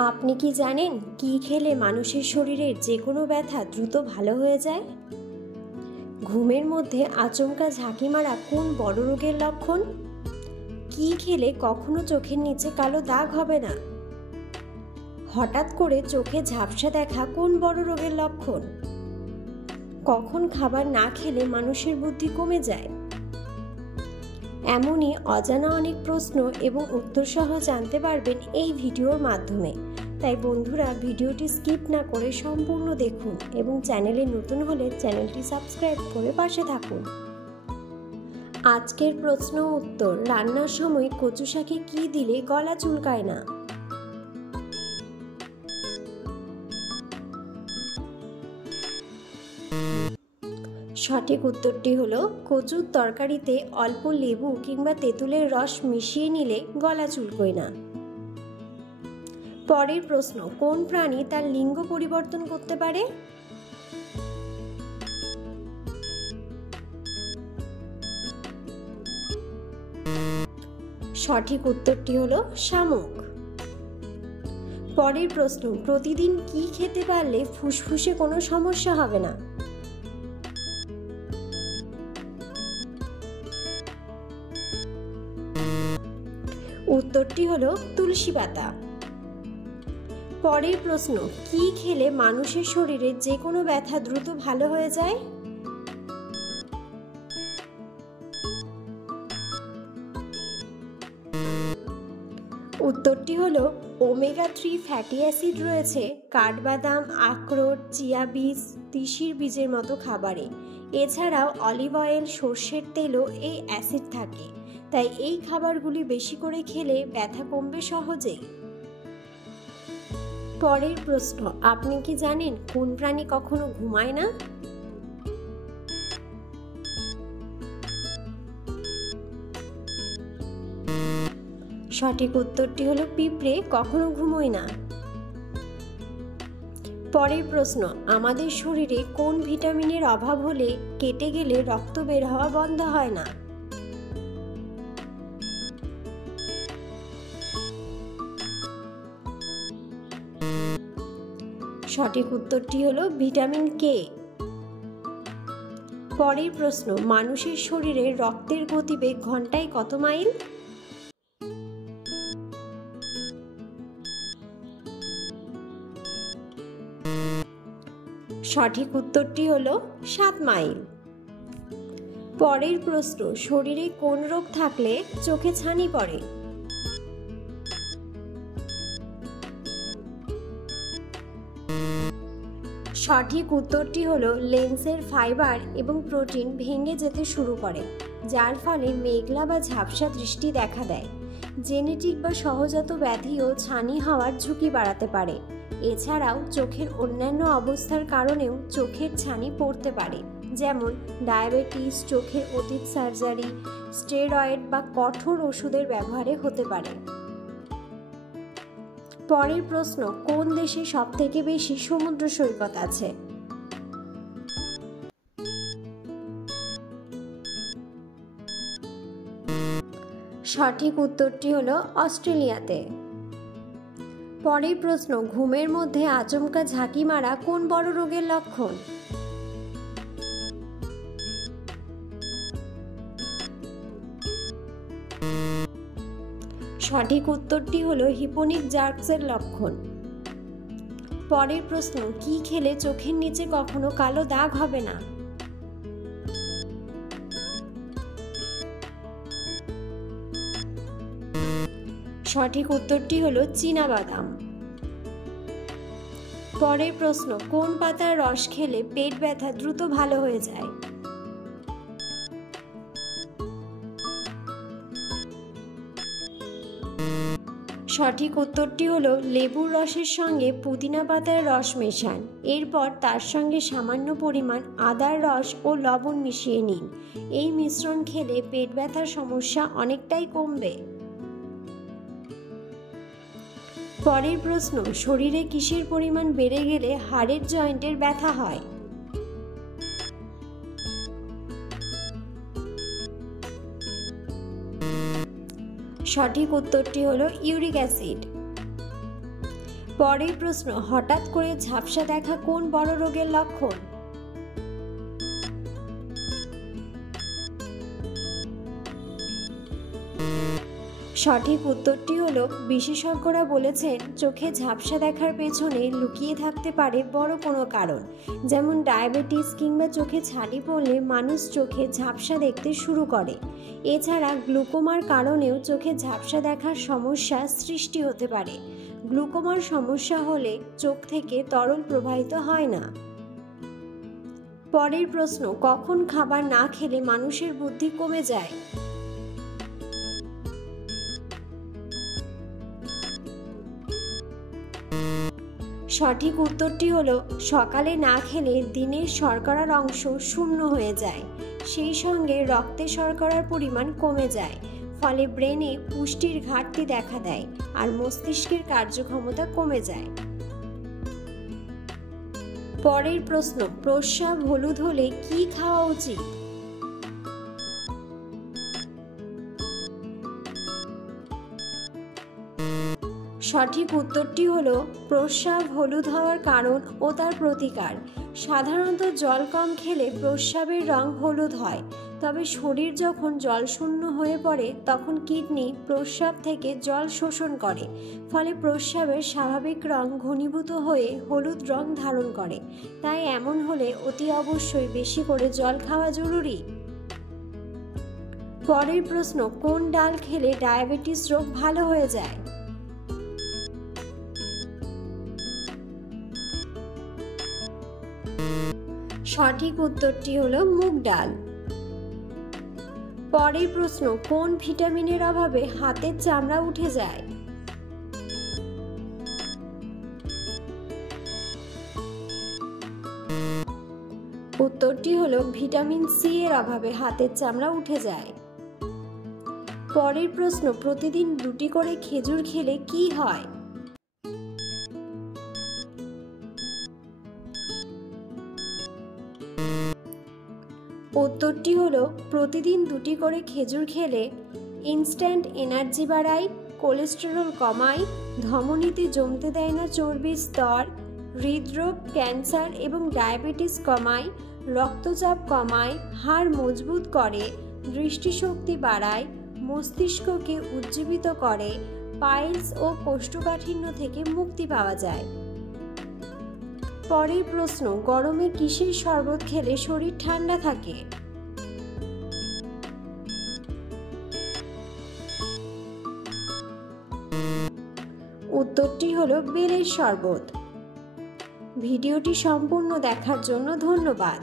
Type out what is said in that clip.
আপনি কি জানেন কি খেলে মানুষের শরীরের যে কোনো ব্যথা দ্রুত ভালো হয়ে যায়? ঘুমের মধ্যে আচমকা ঝাঁকি মারা কোন বড় রোগের লক্ষণ? কি খেলে কখনো চোখের নিচে কালো দাগ হবে না? হঠাৎ করে চোখে ঝাপসা দেখা কোন বড় রোগের লক্ষণ? কখন খাবার না খেলে মানুষের বুদ্ধি কমে যায়? এমনই অজানা অনেক প্রশ্ন এবং উত্তর সহ জানতে পারবেন এই ভিডিওর মাধ্যমে। তাই বন্ধুরা, ভিডিওটি স্কিপ না করে সম্পূর্ণ দেখুন এবং চ্যানেলে নতুন হলে চ্যানেলটি সাবস্ক্রাইব করে পাশে থাকুন। আজকের প্রশ্ন উত্তর: রান্নার সময় কচু শাকে কি দিলে গলা চুলকায় না? সঠিক উত্তরটি হলো কচুর তরকারিতে অল্প লেবু কিংবা তেঁতুলের রস মিশিয়ে নিলে গলা চুলকোয় না। পরের প্রশ্ন: কোন প্রাণী তার লিঙ্গ পরিবর্তন করতে পারে? সঠিক উত্তরটি হলো শামুক। পরের প্রশ্ন: প্রতিদিন কি খেতে পারলে ফুসফুসে কোনো সমস্যা হবে না? উত্তরটি হলো তুলসী পাতা। পরের প্রশ্ন: কি খেলে মানুষের শরীরে যে কোনো ব্যথা দ্রুত ভালো হয়ে যায়? উত্তরটি হলো ওমেগা 3 ফ্যাটি অ্যাসিড রয়েছে কাঠবাদাম, আখরোট, চিয়া বীজ, তিসির বীজের মতো খাবারে। এছাড়াও অলিভ অয়েল, সর্ষের তেলও এই অ্যাসিড থাকে। তাই এই খাবারগুলি বেশি করে খেলে ব্যথা কমবে সহজেই। পরের প্রশ্ন: আপনি কি জানেন কোন প্রাণী কখনো ঘুমায় না? সঠিক উত্তরটি হলো পিঁপড়ে কখনো ঘুমোয় না। পরের প্রশ্ন: আমাদের শরীরে কোন ভিটামিনের অভাব হলে কেটে গেলে রক্ত বের হওয়া বন্ধ হয় না? সঠিক উত্তরটি হলো ভিটামিন কে। পরের প্রশ্ন: মানুষের শরীরে রক্তের গতিবেগ ঘন্টায় কত মাইল? সঠিক উত্তরটি হলো 7 মাইল। পরের প্রশ্ন: শরীরে কোন রোগ থাকলে চোখে ছানি পড়ে? সঠিক উত্তরটি হলো লেন্সের ফাইবার এবং প্রোটিন ভেঙে যেতে শুরু করে, যার ফলে মেঘলা বা ঝাপসা দৃষ্টি দেখা দেয়। জেনেটিক বা সহজাত ব্যাধিও ছানি হওয়ার ঝুঁকি বাড়াতে পারে। এছাড়াও চোখের অন্যান্য অবস্থার কারণেও চোখের ছানি পড়তে পারে, যেমন ডায়াবেটিস, চোখের অতীত সার্জারি, স্টেরয়েড বা কঠোর ওষুধের ব্যবহারে হতে পারে। পরের প্রশ্ন: কোন দেশে সবথেকে বেশি সমুদ্র সৈকত আছে? সঠিক উত্তরটি হলো অস্ট্রেলিয়াতে। পরের প্রশ্ন: ঘুমের মধ্যে আচমকা ঝাঁকি মারা কোন বড় রোগের লক্ষণ? সঠিক উত্তরটি হলো হিপোনিক জার্কসের লক্ষণ। পরের প্রশ্ন: কি খেলে চোখের নিচে কখনো কালো দাগ হবে না? সঠিক উত্তরটি হলো চীনাবাদাম। পরের প্রশ্ন: কোন পাতার রস খেলে পেট ব্যথা দ্রুত ভালো হয়ে যায়? সঠিক উত্তরটি হলো লেবুর রসের সঙ্গে পুদিনা পাতার রস মেশান। এরপর তার সঙ্গে সামান্য পরিমাণ আদার রস ও লবণ মিশিয়ে নিন। এই মিশ্রণ খেলে পেট ব্যথার সমস্যা অনেকটাই কমবে। পরের প্রশ্ন: শরীরে কিসের পরিমাণ বেড়ে গেলে হাড়ের জয়েন্টের ব্যথা হয়? সঠিক উত্তরটি হলো ইউরিক অ্যাসিড। পরের প্রশ্ন, হঠাৎ করে ঝাপসা দেখা কোন বড় রোগের লক্ষণ? সঠিক উত্তরটি হলো, বিশেষজ্ঞরা বলেছেন চোখে ঝাপসা দেখার পেছনে লুকিয়ে থাকতে পারে বড় কোনো কারণ, যেমন ডায়াবেটিস কিংবা চোখে ছানি পড়লে মানুষ চোখে ঝাপসা দেখতে শুরু করে। এছাড়া গ্লুকোমার কারণেও চোখে ঝাপসা দেখার সমস্যা সৃষ্টি হতে পারে। গ্লুকোমার সমস্যা হলে চোখ থেকে তরল প্রবাহিত হয় না। পরের প্রশ্ন, কখন খাবার না খেলে মানুষের বুদ্ধি কমে যায়? সঠিক উত্তরটি হলো, সকালে না খেলে দিনের শর্করার অংশ শূন্য হয়ে যায়, সেই সঙ্গে রক্তে শর্করার পরিমাণ কমে যায়, ফলে ব্রেনে পুষ্টির ঘাটতি দেখা দেয় আর মস্তিষ্কের কার্যক্ষমতা কমে যায়। পরের প্রশ্ন, প্রস্রাব হলুদ হলে কি খাওয়া উচিত? সঠিক উত্তরটি হলো, প্রস্রাব হলুদ হওয়ার কারণ ও তার প্রতিকার। সাধারণত জল কম খেলে প্রস্রাবের রং হলুদ হয়, তবে শরীর যখন জলশূন্য হয়ে পড়ে তখন কিডনি প্রস্রাব থেকে জল শোষণ করে, ফলে প্রস্রাবের স্বাভাবিক রং ঘনীভূত হয়ে হলুদ রং ধারণ করে। তাই এমন হলে অতি অবশ্যই বেশি করে জল খাওয়া জরুরি। পরের প্রশ্ন, কোন ডাল খেলে ডায়াবেটিস রোগ ভালো হয়ে যায়? সঠিক উত্তরটি হলো মুগ ডাল। পরের প্রশ্ন, কোন ভিটামিনের অভাবে হাতের চামড়া উঠে যায়? উত্তরটি হলো ভিটামিন সি এর অভাবে হাতের চামড়া উঠে যায়। পরের প্রশ্ন, প্রতিদিন 2টি করে খেজুর খেলে কি হয়? উত্তরটি হলো, প্রতিদিন 2টি করে খেজুর খেলে ইনস্ট্যান্ট এনার্জি বাড়ায়, কোলেস্টেরল কমায়, ধমনীতে জমতে দেয় না চর্বির স্তর, হৃদরোগ, ক্যান্সার এবং ডায়াবেটিস কমায়, রক্তচাপ কমায়, হাড় মজবুত করে, দৃষ্টিশক্তি বাড়ায়, মস্তিষ্ককে উজ্জীবিত করে, পাইলস ও কোষ্ঠকাঠিন্য থেকে মুক্তি পাওয়া যায়। পরের প্রশ্ন, গরমে কিসের শরবত খেলে শরীর ঠান্ডা থাকে? উত্তরটি হলো বেলের শরবত। ভিডিওটি সম্পূর্ণ দেখার জন্য ধন্যবাদ।